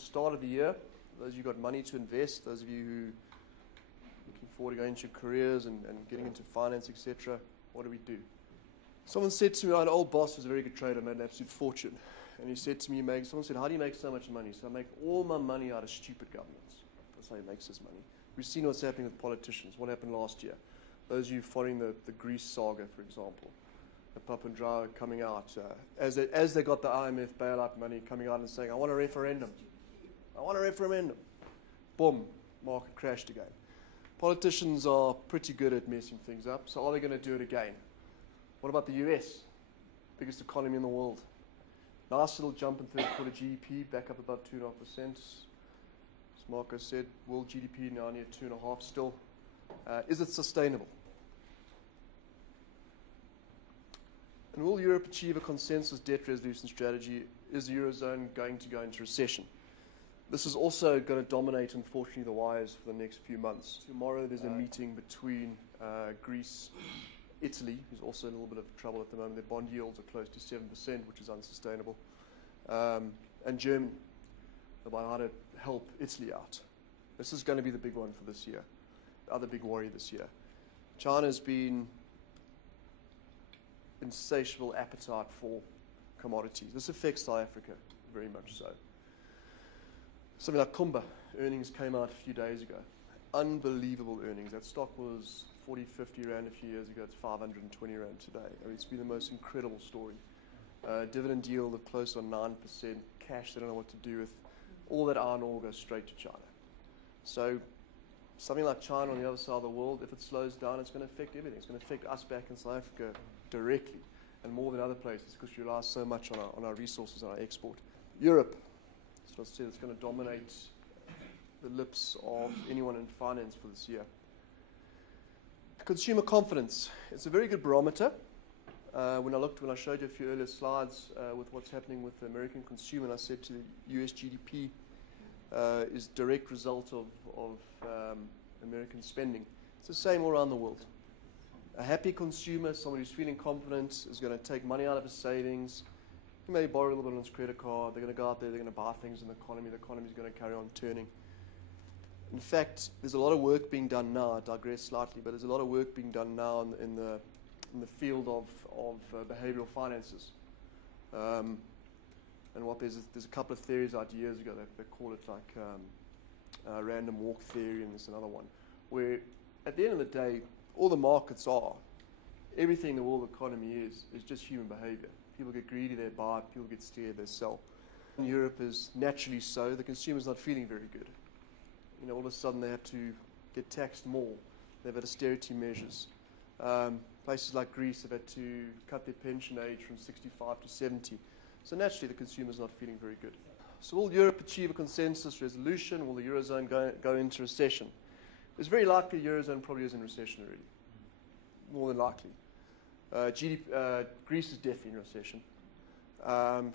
start of the year, those of you who got money to invest, those of you who are looking forward to going into your careers and getting into finance, etc., what do we do? Someone said to me, an old boss was a very good trader, made an absolute fortune. And he said to me, someone said, how do you make so much money? So I make all my money out of stupid governments. That's how he makes his money. We've seen what's happening with politicians. What happened last year? Those of you following the Greece saga, for example, the Papandreou coming out, as they got the IMF bailout money, coming out and saying, I want a referendum. I want a referendum. Boom, market crashed again. Politicians are pretty good at messing things up, so are they going to do it again? What about the US? Biggest economy in the world. Nice little jump in third quarter GDP, back up about 2.5%. As Marco said, world GDP now near 2.5% still. Is it sustainable? And will Europe achieve a consensus debt resolution strategy? Is the Eurozone going to go into recession? This is also going to dominate, unfortunately, the wires for the next few months. Tomorrow there's a meeting between Greece, Italy, who's also in a little bit of trouble at the moment. Their bond yields are close to 7%, which is unsustainable, and Germany about how to help Italy out. This is going to be the big one for this year, the other big worry this year. China's been insatiable appetite for commodities. This affects South Africa very much so. Something like Kumba, earnings came out a few days ago. Unbelievable earnings. That stock was 40, 50 Rand a few years ago. It's 520 Rand today. I mean, it's been the most incredible story. Dividend yield of close on 9%, cash they don't know what to do with. All that iron ore goes straight to China. So something like China on the other side of the world, if it slows down, it's going to affect everything. It's going to affect us back in South Africa directly, and more than other places, because we rely so much on our resources and our export. Europe, as I said, it's going to dominate the lips of anyone in finance for this year. Consumer confidence. It's a very good barometer. When I showed you a few earlier slides with what's happening with the American consumer, and I said to the US GDP is direct result of American spending. It's the same all around the world. A happy consumer, someone who's feeling confident, is going to take money out of his savings. He may borrow a little bit on his credit card. They're going to go out there, they're going to buy things in the economy. The economy is going to carry on turning. In fact, there's a lot of work being done now. I digress slightly, but there's a lot of work being done now in the field of behavioral finances. And there's a couple of theories out years ago that they call it like random walk theory, and there's another one where at the end of the day, all the markets are, everything the world economy is just human behavior. People get greedy, they buy. People get scared, they sell. In Europe is naturally so. The consumer's not feeling very good. You know, all of a sudden they have to get taxed more. They've had austerity measures. Places like Greece have had to cut their pension age from 65 to 70. So naturally the consumer's not feeling very good. So will Europe achieve a consensus resolution? Will the Eurozone go into recession? It's very likely the Eurozone probably is in recession already. More than likely. Greece is definitely in recession.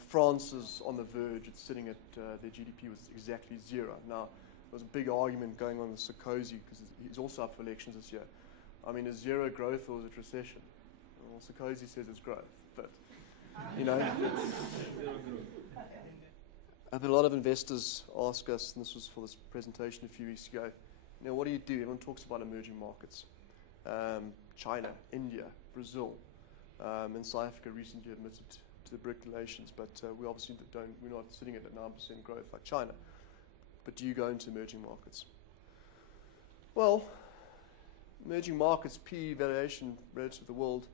France is on the verge. It's sitting at their GDP was exactly zero. Now, there was a big argument going on with Sarkozy because he's also up for elections this year. I mean, is zero growth or is it recession? Well, Sarkozy says it's growth, but you know, I think a lot of investors ask us, and this was for this presentation a few weeks ago, you know, what do you do? Everyone talks about emerging markets. China, India, Brazil, and South Africa recently admitted to the BRIC relations, but we obviously we're not sitting at 9% growth like China. But do you go into emerging markets? Well, emerging markets, PE valuation relative to the world,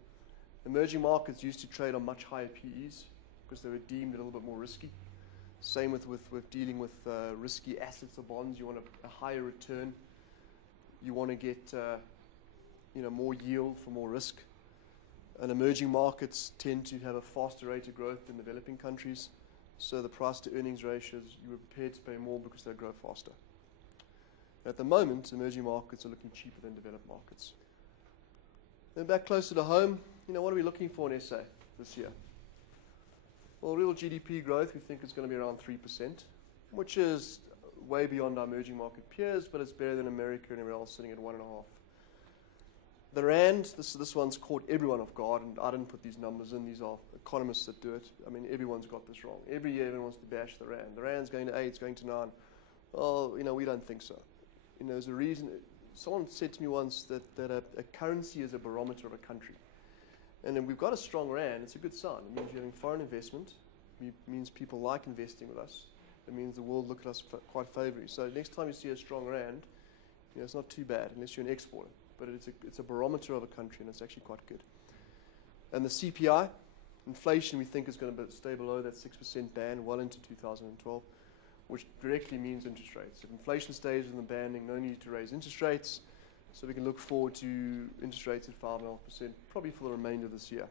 emerging markets used to trade on much higher PEs because they were deemed a little bit more risky. Same with dealing with risky assets or bonds. You want a higher return. You want to get more yield for more risk. And emerging markets tend to have a faster rate of growth than developing countries. So the price to earnings ratios, you were prepared to pay more because they grow faster. At the moment, emerging markets are looking cheaper than developed markets. Then back closer to home, what are we looking for in SA this year? Well, real GDP growth, we think is going to be around 3%, which is way beyond our emerging market peers, but it's better than America and everyone else sitting at 1.5%. The rand, this one's caught everyone off guard, and I didn't put these numbers in. These are economists that do it. I mean, everyone's got this wrong. Every year, everyone wants to bash the rand. The rand's going to 8, it's going to 9. Well, we don't think so. There's a reason. Someone said to me once that a currency is a barometer of a country. And then we've got a strong rand. It's a good sign. It means you're having foreign investment. It means people like investing with us. It means the world look at us quite favorably. So next time you see a strong rand, it's not too bad unless you're an exporter. But it's a barometer of a country, and it's actually quite good. And the CPI, inflation, we think is going to stay below that 6% band well into 2012, which directly means interest rates. If inflation stays in the banding, no need to raise interest rates. So we can look forward to interest rates at 5.5%, probably for the remainder of this year.